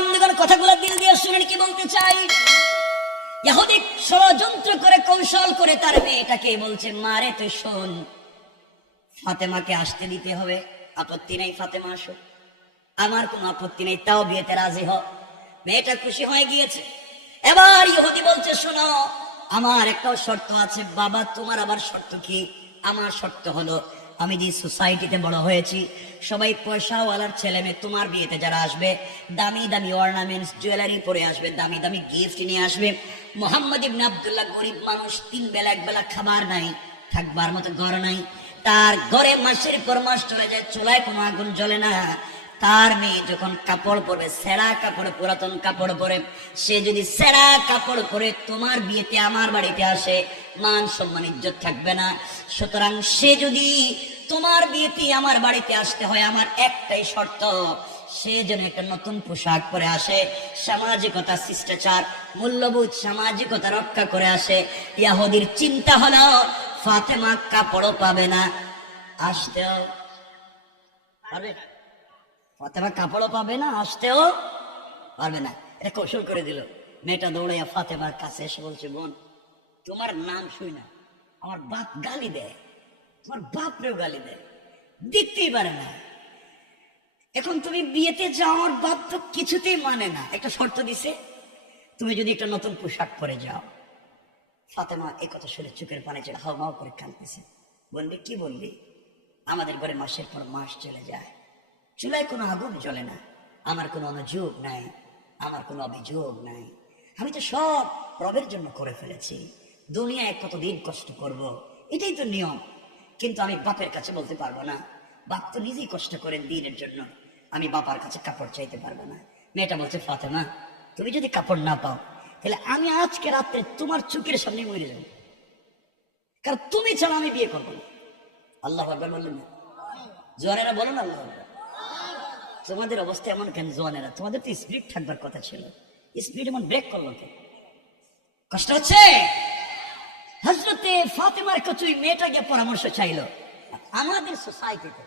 বন্ধুগণ, কথাগুলো দিল দিয়ে শুনেন, কি বলতে চাই? ইহুদি ষড়যন্ত্র করে, কৌশল করে তার মেয়েটাকে বলছে, মারে তুই শোন, ফাতেমাকে আসতে দিতে হবে, আপত্তি নেই, ফাতেমা আসো আমার কোনো আপত্তি নেই, তাও বিয়েতে রাজি হ। মেয়েটা খুশি হয়ে গিয়েছে। এবার ইহুদি বলছে, শোনো, আমার একটাও শর্ত আছে, বাবা, তোমার আবার শর্ত কি? আমার শর্ত হলো আমি যে সোসাইটিতে বড় হয়েছি, সবাই পয়সাওয়ালার ছেলে মেয়ে, তোমার বিয়েতে যারা আসবে, দামি দামি অর্নামেন্টস জুয়েলারি পরে আসবে, দামি দামি গিফট নিয়ে আসবে। মোহাম্মদ ইবনে আবদুল্লাহ গরিব মানুষ, তিন বেলা, এক বেলা খাবার নাই, থাকবার মতো ঘর নাই। তার ঘরে মাসের পর মাস চলে যায়, চুলায় কোনো আগুন জ্বলে না। তার মেয়ে যখন কাপড় পরবে, সেরা কাপড়, পুরাতন কাপড় পরে, সে যদি সেরা কাপড় পরে তোমার বিয়েতে আমার বাড়িতে আসে, মান সম্মান, ইজ্জত থাকবে না। সুতরাং সে যদি তোমার বিয়েতে আমার বাড়িতে আসতে হয়, আমার একটাই শর্ত, সে যেন একটা নতুন পোশাক পরে আসে, সামাজিকতা, শিষ্টাচার, মূল্যবোধ, সামাজিকতা রক্ষা করে আসে। ইয়াহুদির চিন্তা হলো, ফাতেমা কাপড়ও পাবে না। আসতেও পারবে? ফাতেমা কাপড়ও পাবে না, আসতেও পারবে না। এটা কৌশল করে দিল। মেয়েটা দৌড়াইয়া ফাতেমার কাছে এসে বলছে, বোন, তোমার নাম শুই না। আমার বাপ গালি দেয়। তোমার বাপরেও গালি দেয়। দেখতেই পারে না। এখন তুমি বিয়েতে যাও, আমার বাপ তো কিছুতেই মানে না। একটা শর্ত দিছে, তুমি যদি একটা নতুন পোশাক পরে যাও। ফাতেমা এই কথা শুনে চোখের পানে ছেড়ে হাও মাও করে কাঁদতেছে। বললি, কি বললি? আমাদের ঘরে মাসের পর মাস চলে যায়। চুলায় কোনো আগুন জ্বলে না। আমার কোনো অনুযোগ নাই, আমার কোনো অভিযোগ নাই। আমি তো সব রবের জন্য করে ফেলেছি। দুনিয়ায় কতদিন কষ্ট করব। এটাই তো নিয়ম। কিন্তু আমি বাপের কাছে বলতে পারব না। বাপ তো নিজেই কষ্ট করেন দিনের জন্য। আমি বাবার কাছে কাপড় চাইতে পারব না। মেয়েটা বলছে, ফাতেমা, তুমি যদি কাপড় না পাও, তাহলে আমি আজকে রাত্রে তোমার চোখের সামনে মরে যাব। কারণ তুমি ছাড়া আমি বিয়ে করব না। আল্লাহ বললেন বলো না আল্লাহ তোমাদের অবস্থা এমন কেন? জোয়ানেরা, তোমাদের তো স্পিড থাকবার কথা ছিল। স্পিড এমন ব্রেক করল কেন? কষ্ট হচ্ছে? হজরতে ফাতেমার মেয়েটা গিয়ে পরামর্শ চাইলো। আমাদের সোসাইটিতে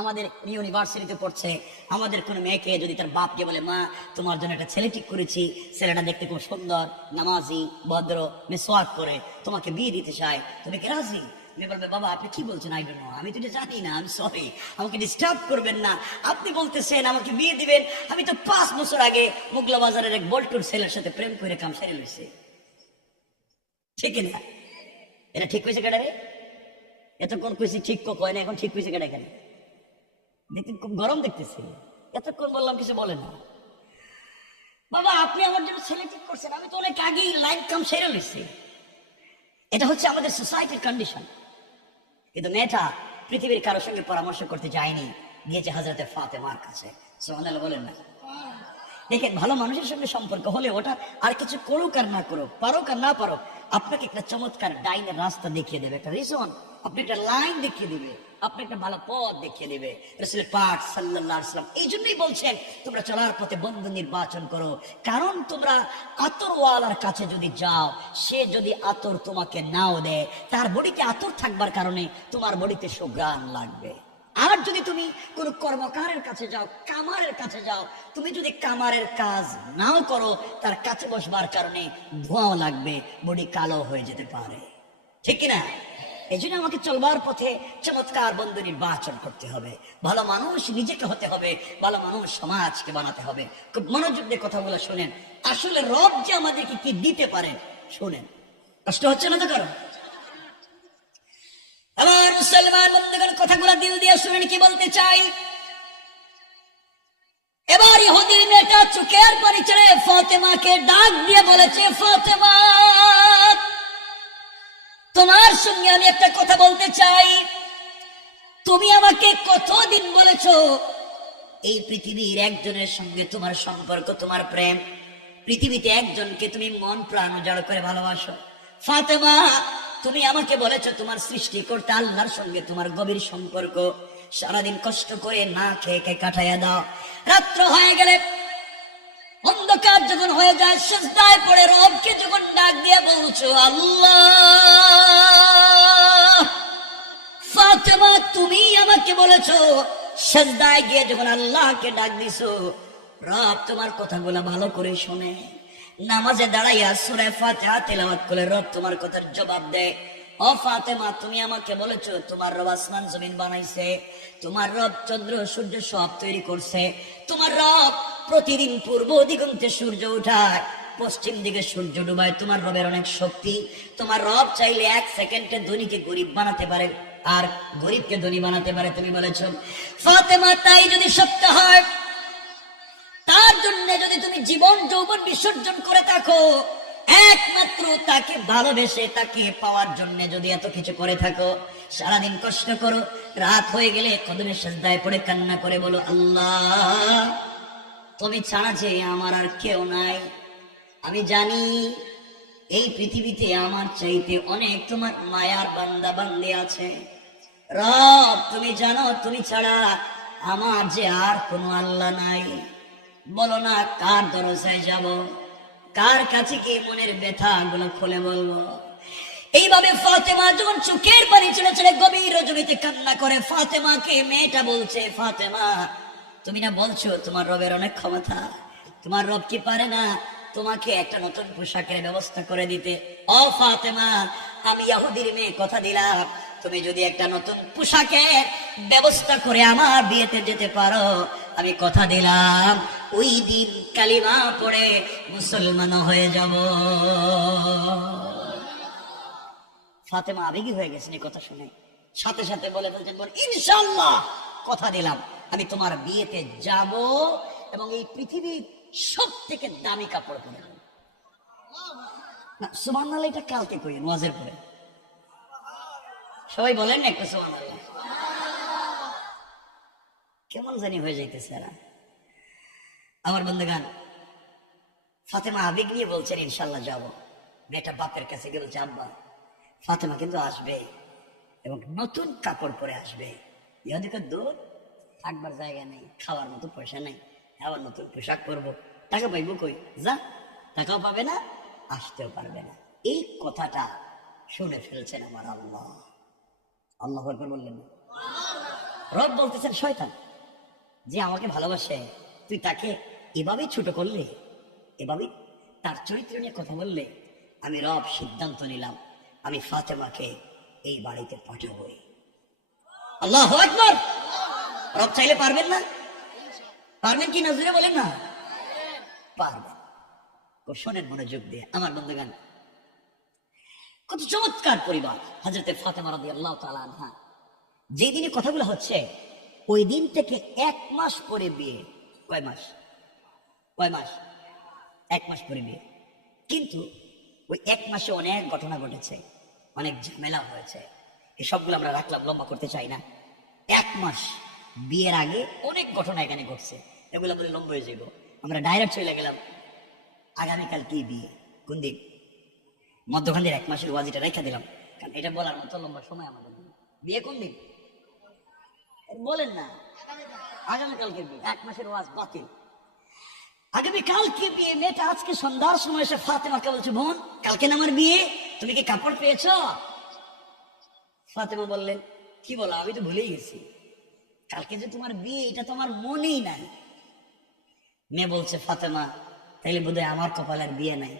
আমাদের ইউনিভার্সিটিতে পড়ছে, আমাদের কোনো মেয়েকে যদি তার বাপকে বলে, মা, তোমার জন্য একটা ছেলে ঠিক করেছি, ছেলেটা দেখতে খুব সুন্দর, নামাজি, ভদ্র মেসওয়াক করে, তোমাকে বিয়ে দিতে চায়, তুমি কি রাজি? মেয়ে বলবে, বাবা, আপনি কি বলছেন? আই আমি তো জানি না আমি সরি আমাকে ডিস্টার্ব করবেন না। আপনি বলতেছেন, আমাকে বিয়ে দিবেন। আমি তো পাঁচ বছর আগে মুগলা বাজারের এক বল্টুর ছেলের সাথে প্রেম করে কাম সেরে লইছে। ঠিক না? এটা ঠিক হয়েছে এতক্ষণ কইছি ঠিক কয় না, এখন ঠিক হয়েছে কেন খুব গরম দেখতেছি। এতক্ষণ বললাম, কিছু বলে না। বাবা, আপনি আমার জন্য ছেলে ঠিক করছেন। আমি তো অনেক আগেই লাইন কাম সেরে লইছি। এটা হচ্ছে আমাদের সোসাইটির কন্ডিশন কিন্তু মেয়েটা পৃথিবীর কারোর সঙ্গে পরামর্শ করতে যায়নি গিয়েছে হাজরতে ফাতেমার কাছে। সোহানাল বলেন না। দেখেন, ভালো মানুষের সঙ্গে সম্পর্ক হলে ওটা আর কিছু করুক আর না করুক, পারুক আর না পারুক, আপনাকে একটা চমৎকার ডাইনের রাস্তা দেখিয়ে দেবে, একটা রিজন আপনি একটা লাইন দেখিয়ে দিবে। আপনি একটা ভালো পথ দেখিয়ে দিবে। রসুল পাক সাল্লাম এই জন্যই বলছেন, তোমরা চলার পথে বন্ধু নির্বাচন করো। কারণ তোমরা আতরওয়ালার কাছে যদি যাও, সে যদি আতর তোমাকে নাও দেয়, তার বডিতে আতর থাকবার কারণে তোমার বডিতে সুগ্রাণ লাগবে। আর যদি তুমি কোন কর্মকারের কাছে যাও, কামারের কাছে যাও, তুমি যদি কামারের কাজ নাও করো, তার কাছে বসবার কারণে ধোঁয়াও লাগবে, বডি কালো হয়ে যেতে পারে। ঠিক কিনা? এই জন্য আমাকে চলবার পথে চমৎকার বন্ধু নির্বাচন করতে হবে। ভালো মানুষ নিজেকে হতে হবে, ভালো মানুষ সমাজকে বানাতে হবে। খুব মনোযোগ দিয়ে কথাগুলো শোনেন। আসলে রব যে আমাদেরকে কি দিতে শোনেন। কষ্ট হচ্ছে না তো আমার মুসলমান বন্ধুগণ, কথাগুলো দিল দিয়ে শুনেন, কি বলতে চাই? এবার ইহুদি মেয়েটা চোখের ছেড়ে ফাতেমাকে ডাক দিয়ে বলেছে, ফাতেমা! তোমার সঙ্গে আমি একটা কথা বলতে চাই। তুমি আমাকে কতদিন বলেছ, এই পৃথিবীর একজনের সঙ্গে তোমার সম্পর্ক, তোমার প্রেম। পৃথিবীতে একজনকে তুমি মন, প্রাণ উজাড় করে ভালোবাসো। ফাতেমা, তুমি আমাকে বলেছ তোমার সৃষ্টি করতে আল্লাহর সঙ্গে তোমার গভীর সম্পর্ক। সারাদিন কষ্ট করে না খেয়ে খেয়ে কাটাইয়া দাও। রাত্র হয়ে গেলে অন্ধকার যখন হয়ে যায়, সেজদায় পড়ে রবকে যখন ডাক দিয়ে বলছো, আল্লাহ! ফাতেমা, তুমি আমাকে বলেছ, সেজদায় গিয়ে যখন আল্লাহকে ডাক দিছো, রব তোমার কথাগুলো ভালো করে শোনে। নামাজে দাঁড়াইয়া সুরে ফাতিহা তেলাওয়াত করে রব তোমার কথার জবাব দেয়। ও ফাতেমা, তুমি আমাকে বলেছ, তোমার রব আসমান জমিন বানাইছে, তোমার রব চন্দ্র সূর্য সব তৈরি করছে, তোমার রব প্রতিদিন পূর্ব দিগন্তে সূর্য উঠায়, পশ্চিম দিকে সূর্য ডুবায়। তোমার রবের অনেক শক্তি, তোমার রব চাইলে এক সেকেন্ডে ধনীকে গরিব বানাতে পারে, আর গরিবকে ধনী বানাতে পারে, তুমি বলেছ। ফাতেমা, তাই যদি সত্য হয়, তার জন্য যদি তুমি জীবন, যৌবন বিসর্জন করে থাকো, একমাত্র তাকে ভালোবেসে তাকে পাওয়ার জন্য যদি এত কিছু করে থাকো, সারাদিন কষ্ট করো, রাত হয়ে গেলে কদমের সাজদায় পড়ে কান্না করে বলো, আল্লাহ তুমি ছাড়া যে আমার আর কেউ নাই। আমি জানি এই পৃথিবীতে আমার চাইতে অনেক তোমার মায়ার বান্দা বান্দি আছে। রব, তুমি জানো, তুমি ছাড়া আমার যে আর কোনো আল্লাহ নাই। বলো না, কার দরজায় যাব? কার কাছে কি মনের ব্যথা গুলো খুলে বলব? এইভাবে ফাতেমা যখন চোখের পানি চলে চলে গভীর রজনীতে কান্না করে, ফাতেমাকে মেয়েটা বলছে, ফাতেমা তুমি না বলছো তোমার রবের অনেক ক্ষমতা। তোমার রব কি পারে না তোমাকে একটা নতুন পোশাকের ব্যবস্থা করে দিতে? ও ফাতেমা, আমি ইয়াহুদির মেয়ে, কথা দিলাম। তুমি যদি একটা নতুন পোশাকের ব্যবস্থা করে আমার বিয়েতে যেতে পারো, আমি কথা দিলাম, ওই দিন কালিমা পড়ে মুসলমান হয়ে যাব। ফাতেমা আবেগী হয়ে গেছেন এই কথা শুনে? সাথে সাথে বলে ফেলছেন বল ইনশাল্লাহ কথা দিলাম। আমি তোমার বিয়েতে যাব এবং এই পৃথিবীর সব থেকে দামি কাপড় পরে সুমান এটা কালকে পরে। সবাই বলেন না সুমান কেমন জানি হয়ে যাইতেছে আমার বন্ধুগান ফাতেমা আবেগ নিয়ে বলছেন ইনশাল্লাহ যাব। মেয়েটা বাপের কাছে গিয়ে আব্বা, ফাতেমা কিন্তু আসবে এবং নতুন কাপড় পরে আসবে। ইহাদিকে দূর থাকবার জায়গা নেই, খাওয়ার মতো পয়সা নেই, আবার নতুন পোশাক পরবো। টাকা পাইবো কই? যা, টাকাও পাবে না, আসতেও পারবে না। এই কথাটা শুনে ফেলছেন আমার আল্লাহ। আল্লাহ একবার বললেন, রব বলতেছেন, শয়তান, যে আমাকে ভালোবাসে, তুই তাকে এভাবেই ছোট করলে, এভাবেই তার চরিত্র নিয়ে কথা বললে, আমি রব সিদ্ধান্ত নিলাম, আমি ফাতেমাকে এই বাড়িতে পাঠাবই। আল্লাহ একবার রব চাইলে পারবেন না পারবেন কি নজরে বলেন না পারবেন শোনেন মনোযোগ দিয়ে আমার বন্ধুগান কত চমৎকার পরিবার হজরতে ফাতেমা আল্লাহ যে দিনে কথাগুলো হচ্ছে ওই দিন থেকে এক মাস পরে বিয়ে কয় মাস? কয় মাস? এক মাস পরে বিয়ে। কিন্তু ওই এক মাসে অনেক ঘটনা ঘটেছে, অনেক ঝামেলা হয়েছে। এই সবগুলো আমরা রাখলাম, লম্বা করতে চাই না। এক মাস বিয়ের আগে অনেক ঘটনা এখানে ঘটছে। এগুলো বলে লম্বা হয়ে যাব আমরা ডাইরেক্ট চলে গেলাম আগামীকাল কি বিয়ে? কোন দিন? মধ্যখানের এক মাসের ওয়াজিটা রেখে দিলাম। কারণ এটা বলার মতো লম্বা সময় আমাদের। বিয়ে কোন দিন? বলেন না। আগামীকালকে বিয়ে? এক মাসের ওয়াজ বাতিল। আগামী কালকে বিয়ে? মেয়েটা আজকে সন্ধ্যার সময় এসে ফাতেমাকে বলছে, বোন, কালকে আমার বিয়ে? তুমি কি কাপড় পেয়েছ? ফাতেমা বললেন কি বলো? আমি তো ভুলেই গেছি। কালকে যে তোমার বিয়ে, এটা তো আমার মনেই নাই। মেয়ে বলছে, ফাতেমা, তাইলে বোধহয় আমার কপালের বিয়ে নাই।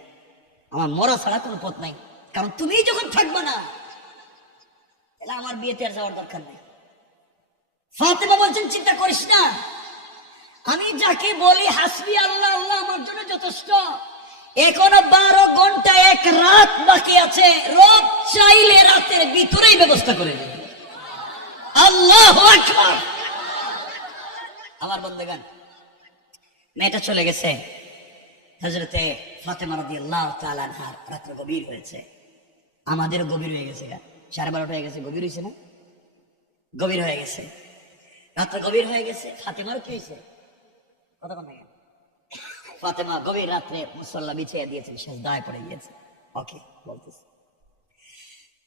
আমার মরা ছাড়া কোনো পথ নাই। কারণ তুমি যখন থাকবে না, তাহলে আমার বিয়েতে আর যাওয়ার দরকার নেই। ফাতেমা বলছেন, চিন্তা করিস না। আমি যাকে বলি, হাসবি আল্লাহ আল্লাহ আমার জন্য যথেষ্ট। এখনও বারো ঘণ্টা এক রাত বাকি আছে। রব চাইলে রাতের ভিতরেই ব্যবস্থা করে দেবে। আল্লাহ আকবার। আমার বন্ধুগান মেয়েটা চলে গেছে। হজরতে ফাতেমা রাদি আল্লাহ তালানহার রাত্র গভীর হয়েছে। আমাদের গভীর হয়ে গেছে গা। সাড়ে বারোটা হয়ে গেছে, গভীর হয়েছে না? গভীর হয়ে গেছে। রাত্র গভীর হয়ে গেছে, ফাতেমারও কি হয়েছে? কথা কেন? ফাতেমা গভীর রাত্রে মুসল্লা বিছিয়ে দিয়েছেন শেষ দায় পড়ে গিয়েছে। ওকে, বলতেছে।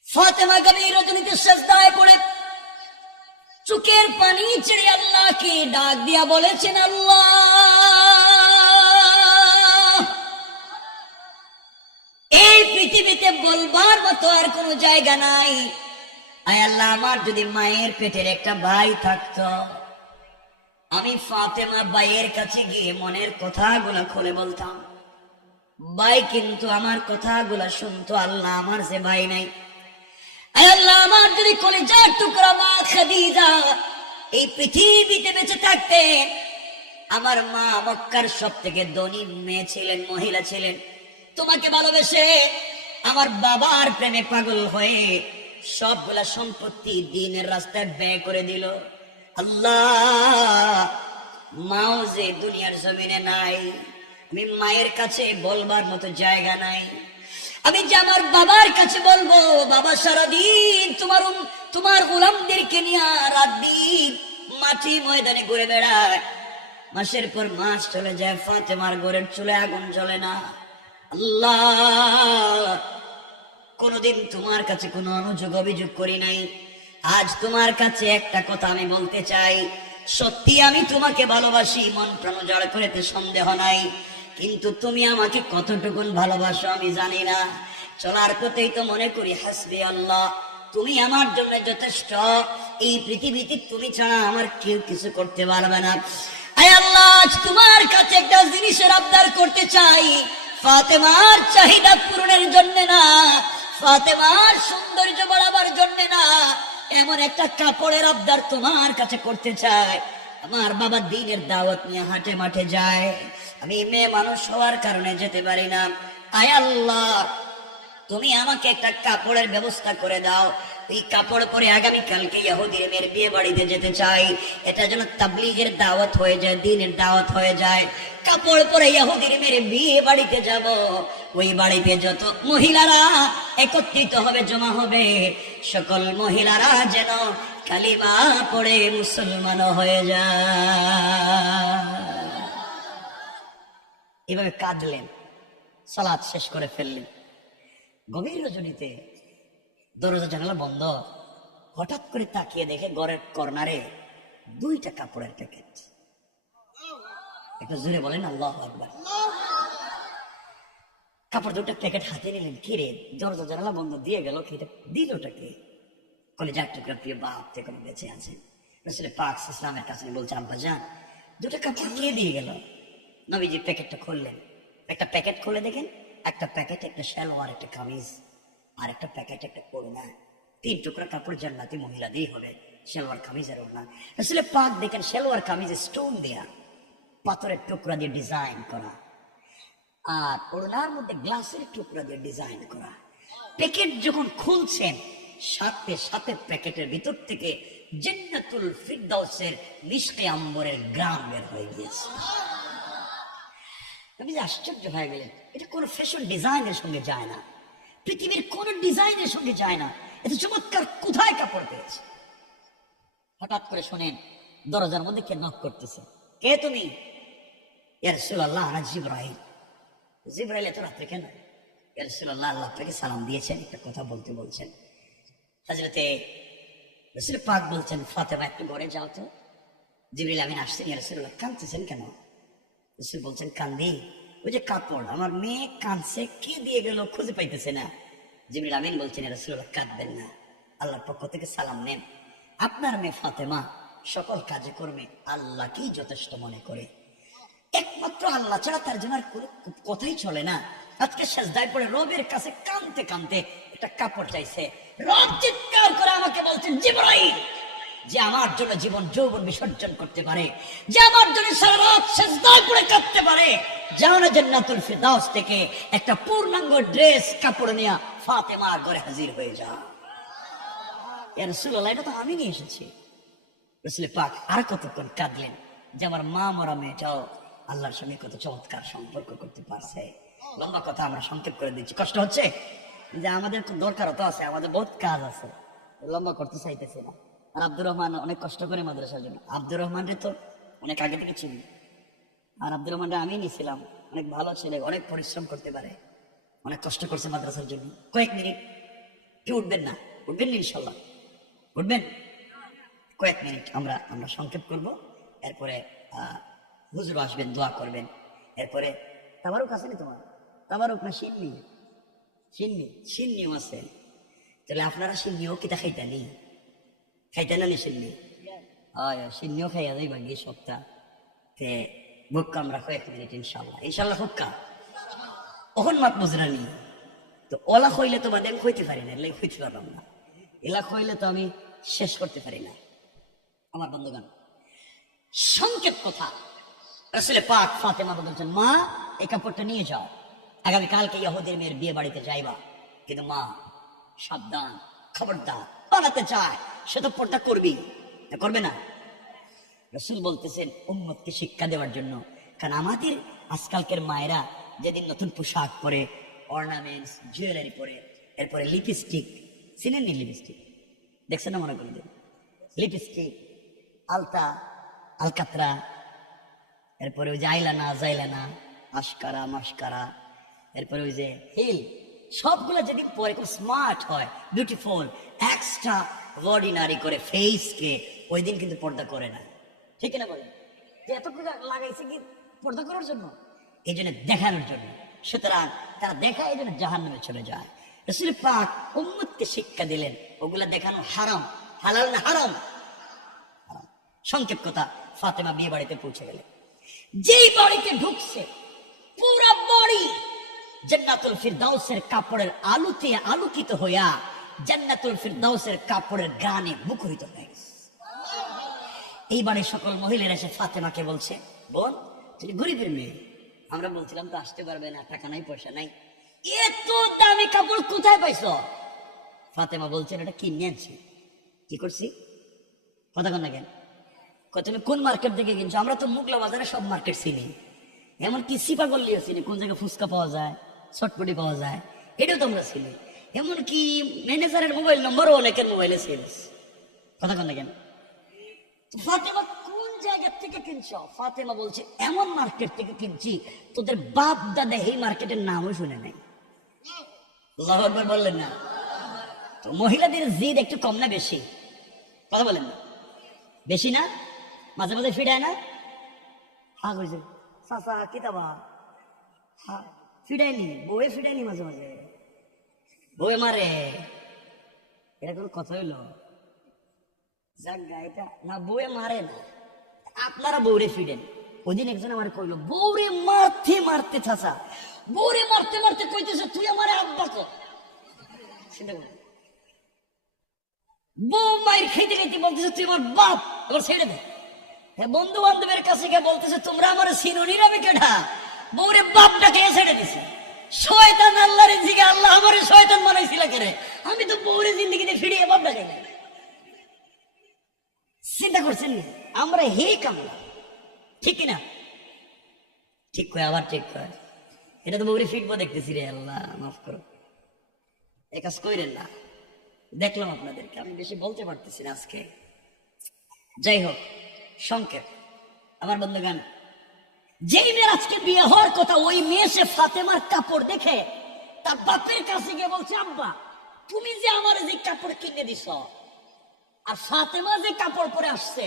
ফাতেমা গভীর রজনীতে শেষ দায় পড়ে, চোখের পানি ছেড়ে আল্লাহকে ডাক দিয়া বলেছেন আল্লাহ। এই পৃথিবীতে বলবার মতো আর কোনো জায়গা নাই। আয় আল্লাহ, আমার যদি মায়ের পেটের একটা ভাই থাকতো, আমি ফাতেমা বাইয়ের কাছে গিয়ে মনের কথাগুলো খুলে বলতাম। ভাই কিন্তু আমার কথাগুলা শুনতো, আল্লাহ আমার যে ভাই নাই। আল্লাহ, আমার যদি কলেজার টুকরা মা খাদিজা এই পৃথিবীতে বেঁচে থাকতেন আমার মা মক্কার সব থেকে ধনী মেয়ে ছিলেন, মহিলা ছিলেন। তোমাকে ভালোবেসে আমার বাবার প্রেমে পাগল হয়ে সবগুলা সম্পত্তি দিনের রাস্তায় ব্যয় করে দিল। আল্লাহ, মাও যে দুনিয়ার জমিনে নাই, আমি মায়ের কাছে বলবার মতো জায়গা নাই। আমি যে আমার বাবার কাছে বলব, বাবা সারাদিন তোমার তোমার গোলামদেরকে নিয়ে রাত দিন মাটি ময়দানে ঘুরে বেড়ায়। মাসের পর মাস চলে যায়, ফাতেমার ঘরের চুলে আগুন চলে না। আল্লাহ, কোনদিন তোমার কাছে কোনো অনুযোগ অভিযোগ করি নাই। আজ তোমার কাছে একটা কথা আমি বলতে চাই। সত্যি আমি তোমাকে ভালোবাসি, মন প্রাণ জড় করেতে সন্দেহ নাই। কিন্তু তুমি আমাকে কতটুকুন ভালোবাসো আমি জানি না। চলার পথেই তো মনে করি, হাসবি আল্লাহ। তুমি আমার জন্য যথেষ্ট। এই পৃথিবীতে তুমি ছাড়া আমার কেউ কিছু করতে পারবে না। আল্লাহ তোমার কাছে একটা জিনিসের আবদার করতে চাই। ফাতেমার চাহিদা পূরণের জন্য না, ফাতেমার সৌন্দর্য বাড়াবার জন্য না, এমন একটা কাপড়ের আবদার তোমার কাছে করতে চাই। আমার বাবা দিনের দাওয়াত নিয়ে হাটে মাঠে যায়। আমি মেয়ে মানুষ হওয়ার কারণে যেতে পারি না। আয় আল্লাহ তুমি আমাকে একটা কাপড়ের ব্যবস্থা করে দাও। এই কাপড় পরে আগামী কালকে ইহুদির মেয়ের বিয়ে বাড়িতে যেতে চাই। এটা যেন তাবলিগের দাওয়াত হয়ে যায়, দিনের দাওয়াত হয়ে যায়। কাপড় পরে ইহুদির মেয়ের বিয়ে বাড়িতে যাব। ওই বাড়িতে যত মহিলারা একত্রিত হবে, জমা হবে, সকল মহিলারা যেন কালিমা পড়ে মুসলমান হয়ে যায়। এভাবে কাঁদলেন, সালাদ শেষ করে ফেললেন। গভীর রজনীতে দরজা জানালা বন্ধ। হঠাৎ করে তাকিয়ে দেখে ঘরের কর্নারে দুইটা কাপড়ের প্যাকেট। একটা জোরে বলেন, আল্লাহ কাপড় দুটো প্যাকেট হাতে নিলেন কিরে দরজা জানালা বন্ধ দিয়ে গেল কি দিল ওটাকে। কলে যার টুকরা প্রিয় বাপ থেকে বেঁচে আছেন আসলে পাক ইসলামের কাছে বলছে, আব্বা যান দুটো কাপড় কে দিয়ে গেল? নবীজি প্যাকেটটা খুললেন। একটা প্যাকেট খুলে দেখেন একটা প্যাকেট একটা সালোয়ার, একটা কামিজ, আর একটা প্যাকেট একটা ওড়না। তিন টুকরা কাপড় জান্নাতি মহিলা দিয়ে হবে, সালোয়ার, কামিজ আর ওড়না। আসলে পাক দেখেন সালোয়ার, কামিজ স্টোন দেয়া পাথরের টুকরা দিয়ে ডিজাইন করা, আর ওড়নার মধ্যে গ্লাসের টুকরা দিয়ে ডিজাইন করা। প্যাকেট যখন খুলছেন, সাথে সাথে প্যাকেটের ভিতর থেকে জান্নাতুল ফিরদাউসের মিষ্টি আম্বরের গ্রাম বের হয়ে গিয়েছে। আমি যে আশ্চর্য হয়ে গেলেন। এটা কোন ফ্যাশন ডিজাইনের সঙ্গে যায় না। পৃথিবীর কোন ডিজাইনের সঙ্গে যায় না। এত চমৎকার কোথায় কাপড় পেয়েছে? হঠাৎ করে শোনেন, দরজার মধ্যে কে নক করতেছে। কে তুমি? জিব্রাহিম জিব্রাইল। এত রাত্রে কেন? ইয়ারসুল্লাহ আল্লাহ আপনাকে সালাম দিয়েছেন, একটা কথা বলতে বলছেন। হাজরতে পাক বলছেন, ফাতেমা, একটু ঘরে যাও তো। জিবরিল আমিন আসছেন ইয়ারসুল্লাহ কাঁদতেছেন কেন? রসুল বলছেন, কান্দি, ওই যে কাপড়, আমার মেয়ে কাঁদছে, কে দিয়ে গেল খুঁজে পাইতেছে না? জিবরিল আমিন বলছেন রসুল্লাহ কাঁদবেন না, আল্লাহর পক্ষ থেকে সালাম নেন। আপনার মেয়ে ফাতেমা সকল কাজে কর্মে আল্লাহকেই যথেষ্ট মনে করে। একমাত্র আল্লাহ ছাড়া তার জন্য আর কোনো কথাই চলে না। আজকে শেষদায় পড়ে রবের কাছে কানতে কানতে একটা কাপড় চাইছে। রব চিৎকার করে আমাকে বলছেন, জিব্রাইল যে আমার জন্য জীবন যৌবন বিসর্জন করতে পারে, যে আমার জন্য সারা রাত পড়ে কাঁদতে পারে জানা জান্নাতুল ফিরদাউস থেকে একটা পূর্ণাঙ্গ ড্রেস কাপড় ঘরে হাজির হয়ে যা এটা তো আমি নিয়ে এসেছি। পাক আর কতক্ষণ কাঁদলেন যে আমার মা মরা মেয়েটাও আল্লাহর সঙ্গে কত চমৎকার সম্পর্ক করতে পারছে। লম্বা কথা, আমরা সংক্ষেপ করে দিচ্ছি। কষ্ট হচ্ছে? যে আমাদের দরকার তো আছে, আমাদের বহুত কাজ আছে। লম্বা করতে চাইতেছি না। আর আব্দুর রহমান অনেক কষ্ট করে মাদ্রাসার জন্য। আব্দুর রহমানরে তো অনেক আগে থেকে চিনি। আর আব্দুর রহমানরে আমি নিয়েছিলাম অনেক ভালো ছেলে, অনেক পরিশ্রম করতে পারে। অনেক কষ্ট করছে মাদ্রাসার জন্য। কয়েক মিনিট। কি উঠবেন না। উঠবেন ইনশাল্লাহ। উঠবেন? কয়েক মিনিট। আমরা আমরা সংক্ষেপ করব। এরপরে হুজুর আসবেন, দোয়া করবেন। এরপরে, তাবারুক আছে না তোমার? তাবারুক না সিন্নি? সিন্নি? সিন্নিও আছে। তাহলে আপনারা সিন্নিও কিতা খাইতানি খাইতেন না নি সিন্নি হয় সিন্নিও খাইয়া যাইবা গিয়ে সপ্তাহ। তে বুক কাম রাখো এক মিনিট ইনশাল্লাহ ইনশাল্লাহ হুক্কা ওখন মাত বুঝরা নি? তো ওলা খইলে তো বাদে আমি পারি না এলাই খইতে পারলাম না। এলা খইলে তো আমি শেষ করতে পারি না। আমার বন্ধুগান সংকেত কথা। আসলে পাক ফাতেমা বলছেন মা, এই কাপড়টা নিয়ে যাও। আগামী কালকে ইহুদের মেয়ের বিয়ে বাড়িতে যাইবা। কিন্তু মা, সাবধান, খবরদার বানাতে চায়। সে তো পর্দা করবি করবে না। রসুল বলতেছেন, উম্মতকে শিক্ষা দেওয়ার জন্য। কারণ আমাদের আজকালকের মায়েরা যেদিন নতুন পোশাক পরে অর্নামেন্টস জুয়েলারি পরে, এরপরে লিপস্টিক চিনেননি লিপস্টিক দেখছেন না মনে করি লিপস্টিক আলতা, আলকাতরা, এরপরে ওই যে আইলানা, জাইলানা, আশকারা মাস্কারা এরপরে ওই যে হিল, সবগুলো যেদিন পরে, খুব স্মার্ট হয় বিউটিফুল এক্সট্রা অর্ডিনারি করে ফেসকে ওই দিন কিন্তু পর্দা করে না ঠিক না বলেন? যে এত লাগাইছে কি পর্দা করার জন্য? এই জন্য দেখানোর জন্য। সুতরাং তারা দেখায়, এই জন্য জাহান নামে চলে যায়। রসুল পাক উম্মতকে শিক্ষা দিলেন, ওগুলা দেখানো হারাম। হালাল না হারাম। সংক্ষেপ কথা, ফাতেমা বিয়ে বাড়িতে পৌঁছে গেলে। যেই বাড়িতে ঢুকছে, পুরো বাড়ি জান্নাতুল ফিরদাউসের কাপড়ের আলোতে আলোকিত হইয়া জান্নাতুল ফিরদাউসের কাপড়ের গানে মুখরিত হয়ে গেছে। বাড়ির সকল মহিলারা এসে ফাতেমাকে বলছে, বোন, তুমি গরিবের মেয়ে। আমরা বলছিলাম তো আসতে পারবে না, টাকা নাই, পয়সা নাই। এত দামি কাপড় কোথায় পাইছো? ফাতেমা বলছেন, এটা কিনে আনছি। কি করছি? কথা কন না কেন? তুমি কোন মার্কেট থেকে কিনছো? আমরা তো মুগলা বাজারে সব মার্কেট চিনি। এমনকি সিপা গল্লিও চিনি, কোন জায়গায় ফুচকা পাওয়া যায়, চটপটি পাওয়া যায়, এটাও তো আমরা চিনি। এমনকি ম্যানেজারের মোবাইল নম্বরও অনেকের মোবাইলে সেলস কথা কন না কেন? ফাতেমা কোন জায়গা থেকে কিনছো? ফাতেমা বলছে, এমন মার্কেট থেকে কিনছি, তোদের বাপ দাদা এই মার্কেটের নামও শুনে নাই। আল্লাহু বললেন না। তো মহিলাদের জিদ একটু কম না বেশি? কথা বলেন না। বেশি না? মাঝে মাঝে ফিরায় না? হা কইছে, চাচা, কিতাবা? হা, ফিরায়নি, বউয়ে ফিরায়নি মাঝে মাঝে। বউয়ে মারে এটা কোনো কথা হইল? জাগা এটা না বউয়ে মারে না। আপনারা বউরে ফিরেন ওই দিন একজন আমার কইলো, বউরে মারতে মারতে, চাচা। বউরে মারতে মারতে কইতেছে, তুই আমার আব্বা কো বউ মায়ের খেতে খেতে বলতেছে, তুই আমার বাপ, এবার ছেড়ে দে। হ্যাঁ বন্ধু বান্ধবের কাছে গিয়ে বলতেছে, তোমরা আমার সিনুনির কেডা? বউরে বাপটাকে ছেড়ে দিছে। শয়তান আল্লাহ আমারে শয়তান বানাইছিল কেরে? আমি তো জিন্দগিতে ফিরিয়ে নাই। চিন্তা করছেন? আমরা হে কামলা। ঠিক ঠিক আবার ঠিক এটা তো বউরে ফিটবো দেখতেছি রে আল্লাহ, মাফ করো। এ কাজ কইরেন না, দেখলাম আপনাদেরকে, আমি বেশি বলতে পারতেছি না আজকে। যাই হোক, সংক্ষেপ। আমার বন্ধুগান যেই মেয়ের আজকে বিয়ে হওয়ার কথা, ওই মেয়ে সে ফাতেমার কাপড় দেখে তার বাপের কাছে গিয়ে বলছে, আব্বা, তুমি যে আমার যে কাপড় কিনে দিছ, আর ফাতেমা যে কাপড় পরে আসছে,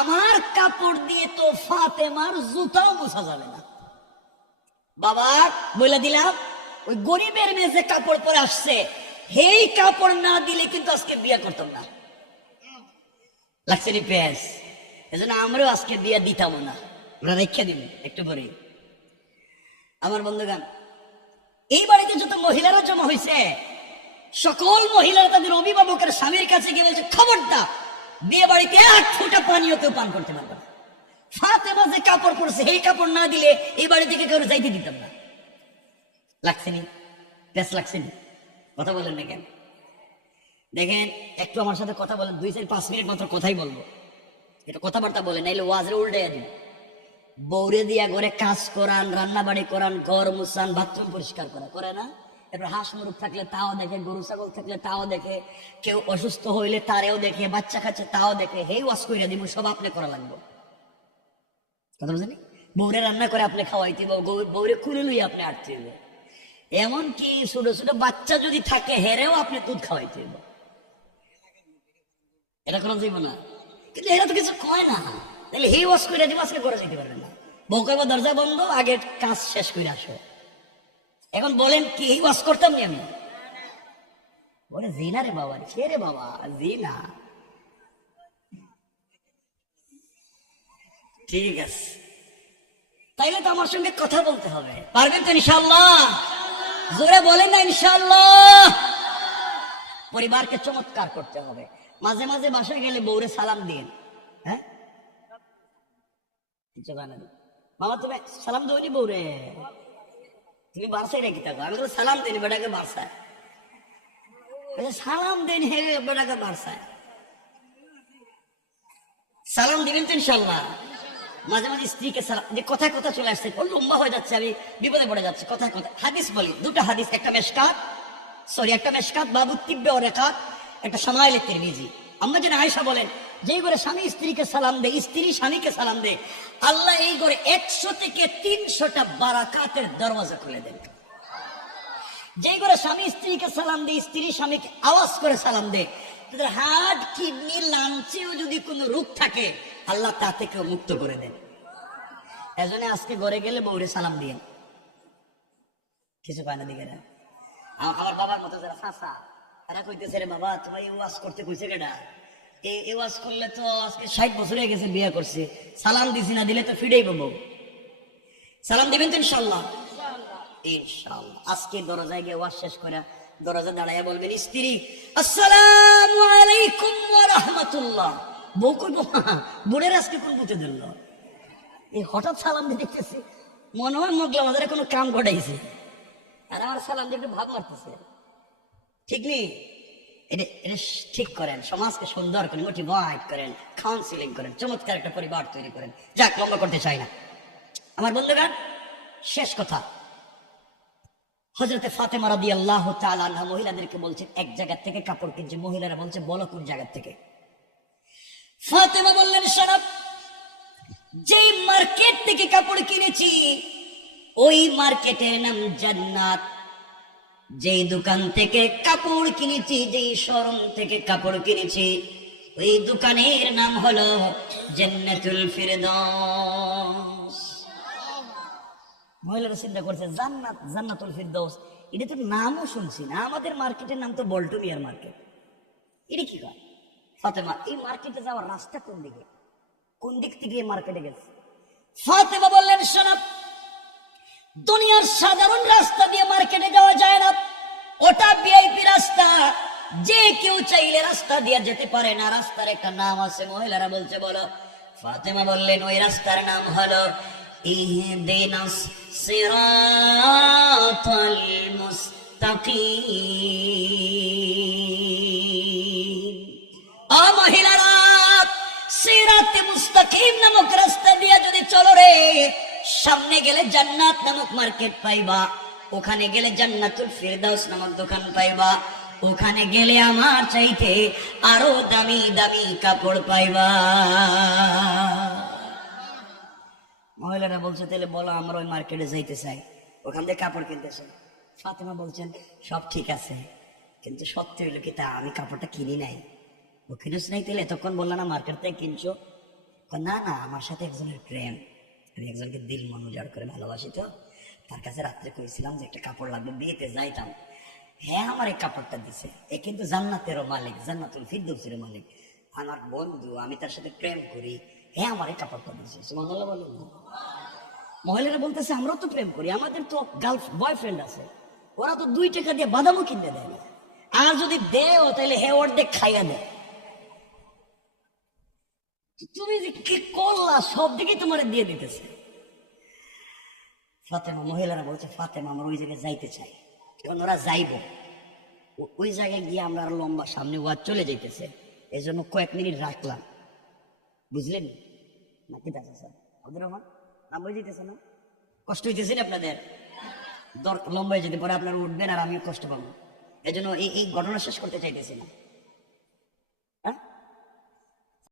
আমার কাপড় দিয়ে তো ফাতেমার জুতাও মোছা যাবে না। বাবা বলে দিলাম, ওই গরিবের মেয়ে যে কাপড় পরে আসছে সেই কাপড় না দিলে কিন্তু আজকে বিয়ে করতাম না। লাগছে নি এজন্য আমরাও আজকে বিয়ে দিতাম না। আমরা রেখে দিন, একটু পরে আমার বন্ধুগান এই বাড়িতে যত মহিলারা জমা হয়েছে সকল মহিলারা তাদের অভিভাবকের স্বামীর কাছে গিয়ে বলছে, খবরদার, বিয়ে বাড়িতে এক ফোঁটা পানীয় কেউ পান করতে পারবে না। ফাতেমা যে কাপড় পরছে এই কাপড় না দিলে এই বাড়ি থেকে কেউ যাইতে দিতাম না। লাগছে নি? প্যাস লাগছে নি? কথা বলেন না কেন? দেখেন, একটু আমার সাথে কথা বলেন, দুই চার পাঁচ মিনিট মাত্র কথাই বলব। এটা কথাবার্তা বলেন, নাইলে ওয়াজরে উল্টে দিন বৌরে দিয়া ঘরে কাজ করান রান্না বাড়ি করান, ঘর মুসান বাথরুম পরিষ্কার করা। করে না? এরপর হাঁস মুরগ থাকলে তাও দেখে, গরু, ছাগল থাকলে তাও দেখে, কেউ অসুস্থ হইলে তারেও দেখে, বাচ্চা খাচ্ছে তাও দেখে, হেই ওয়াশ করে দিব সব আপনি করা লাগবে। কথা বুঝলি বৌরে রান্না করে আপনি খাওয়াইতে বৌরে খুলে লুই আপনি আটতে হবে এমনকি ছোট ছোট বাচ্চা যদি থাকে, হেরেও আপনি দুধ খাওয়াইতে হবে এটা করা যাইব না। কিন্তু এরা তো কিছু কয় না। তাহলে হে ওয়াশ করে দিব, আজকে করে যেতে পারবে না। দরজা বন্ধ, আগে কাজ শেষ করে আসো। এখন বলেন কি, এই ওয়াশ করতাম আমি? বলে জিনা রে বাবা কে রে বাবা? জিনা। ঠিক আছে। তাইলে তো আমার সঙ্গে কথা বলতে হবে। পারবেন তো ইনশাল্লাহ জোরে বলেন না ইনশাল্লাহ পরিবারকে চমৎকার করতে হবে। মাঝে মাঝে বাসায় গেলে বউরে সালাম দিন। সালাম রেখে দিবেন তো ইনশাল্লাহ মাঝে মাঝে স্ত্রীকে সালাম যে কথায় কথা চলে আসছে লম্বা হয়ে যাচ্ছে আমি বিপদে পড়ে যাচ্ছে কথায় কথা হাদিস বলি দুটো হাদিস একটা মেশকাত সরি একটা মেশকাত বাবু তিব্বে ও রেখাত একটা সামাইলে তিরমিজি আমরা যেন আয়সা বলেন যেই করে স্বামী স্ত্রীকে সালাম দেয়, স্ত্রী স্বামীকে সালাম দেয়, আল্লাহ এই করে একশো থেকে তিনশোটা বারাকাতের দরওয়াজা খুলে দেন। যেই করে স্বামী স্ত্রীকে সালাম দেয়, স্ত্রী স্বামীকে আওয়াজ করে সালাম দেয়, তাদের হার্ট কিডনি লাঞ্চেও যদি কোনো রোগ থাকে, আল্লাহ তা থেকে মুক্ত করে দেন। এজন্য আজকে ঘরে গেলে বউরে সালাম দিয়ে। কিছু পায় না দিকে আমার বাবার মতো যারা ফাঁসা তারা কইতেছে রে বাবা, তোমার ওয়াজ করতে কইছে কেডা? এই করলে তো আজকে ষাট বছর হয়ে গেছে বিয়ে করছে। সালাম দিছি না, দিলে তো ফিরেই পাবো। সালাম দিবেন তো ইনশাল্লাহ ইনশাআল্লাহ। আজকে দরজায় গিয়ে ওয়াজ শেষ করে দরজা দাঁড়াইয়া বলবেন, স্ত্রী, আসসালামু আলাইকুম ওয়া রাহমাতুল্লাহ। বউ কইব আজকে কোন দিল এই হঠাৎ সালাম দিয়ে দেখতেছি, মনে হয় মুগলা কোনো কাম ঘটাইছে। আর আমার সালাম দিয়ে একটু ভাব মারতেছে। ঠিক নেই? ঠিক করেন, সমাজকে সুন্দর করেন করেন কাউন্সিলিং করেন, চমৎকার একটা পরিবার তৈরি করেন। যাক, লম্বা করতে চাই না। আমার বন্ধুগান শেষ কথা। হজরতে ফাতেমা আল্লাহ মহিলাদেরকে বলছেন, এক জায়গা থেকে কাপড় কিনছে, মহিলারা বলছে, বলো কোন জায়গা থেকে? ফাতেমা বললেন সারাপ যে মার্কেট থেকে কাপড় কিনেছি, ওই মার্কেটের নাম জান্নাত। যেই দোকান থেকে কাপড় কিনেছি, যেই শোরুম থেকে কাপড় কিনেছি, ওই দোকানের নাম হলো জান্নাতুল ফিরদৌস মহিলারা চিন্তা করছে, জান্নাত, জান্নাতুল ফিরদৌস এটা তো নামও শুনছি না, আমাদের মার্কেটের নাম তো বল্টুমিয়ার মার্কেট। এটা কি কয়? ফাতেমা, এই মার্কেটে যাওয়ার রাস্তা কোন দিকে? কোন দিক থেকে মার্কেটে গেছে? ফাতেমা বললেন শোনাব দুনিয়ার সাধারণ রাস্তা দিয়ে মার্কেটে যাওয়া যায় না। ওটা ভিআইপি রাস্তা। যে কেউ চাইলে রাস্তা দিয়ে যেতে পারে না। রাস্তার একটা নাম আছে, মহিলারা বলছে, বলো। ফাতেমা বললেন, ওই রাস্তার নাম হলো ইহদিনাস সিরাতাল মুস্তাকিম। আ মহিলারা, সিরাতে মুস্তাকিম নামক রাস্তা দিয়ে যদি চলো রে সামনে গেলে জান্নাত নামক মার্কেট পাইবা। ওখানে গেলে জান্নাতুল ফিরদাউস নামক দোকান পাইবা। ওখানে গেলে আমার চাইতে আরও দামি দামি কাপড় পাইবা। মহিলারা বলছে, তাহলে বলো আমরা ওই মার্কেটে যাইতে চাই। ওখান থেকে কাপড় কিনতে চাই। ফাতেমা বলছেন, সব ঠিক আছে। কিন্তু সত্যি হইল কি, তা আমি কাপড়টা কিনি নাই। ও কিনিস নাই তাহলে এতক্ষণ বলল না মার্কেট থেকে কিনছো? না না, আমার সাথে একজনের প্রেম। আমি একজনকে দিল মন উজাড় করে ভালোবাসি তো। তার কাছে রাত্রে কইছিলাম যে একটা কাপড় লাগবে, বিয়েতে যাইতাম। হ্যাঁ আমার এই কাপড়টা দিছে। এ কিন্তু জান্নাতেরও মালিক, জান্নাতুল ফিরদৌসের মালিক। আমার বন্ধু, আমি তার সাথে প্রেম করি। হ্যাঁ আমার এই কাপড়টা দিছে। সুবহানাল্লাহ বলেন? মহিলারা বলতেছে, আমরাও তো প্রেম করি, আমাদের তো গার্ল বয়ফ্রেন্ড আছে। ওরা তো দুই টাকা দিয়ে বাদামও কিনে দেয় আর যদি দেও তাহলে হে অর্ধেক খাইয়া দেয়। তুমি যে কি করলা সব দিকে তোমার দিয়ে দিতেছে। ফাতেমা, মহিলারা বলছে, ফাতেমা, আমরা ওই জায়গায় যাইতে চাই। এখন ওরা যাইব। ওই জায়গায় গিয়ে আমরা আরও লম্বা সামনে ওয়াজ চলে যাইতেছে। এই জন্য কয়েক মিনিট রাখলাম। বুঝলেন? নাকি দেখা স্যার। আব্দুর রহমান নাম বই যেতেছে না? কষ্ট হইতেছে না আপনাদের? দর লম্বা যেতে পরে, আপনারা উঠবেন আর আমিও কষ্ট পাবো। এই জন্য এই ঘটনা শেষ করতে চাইতেছি না।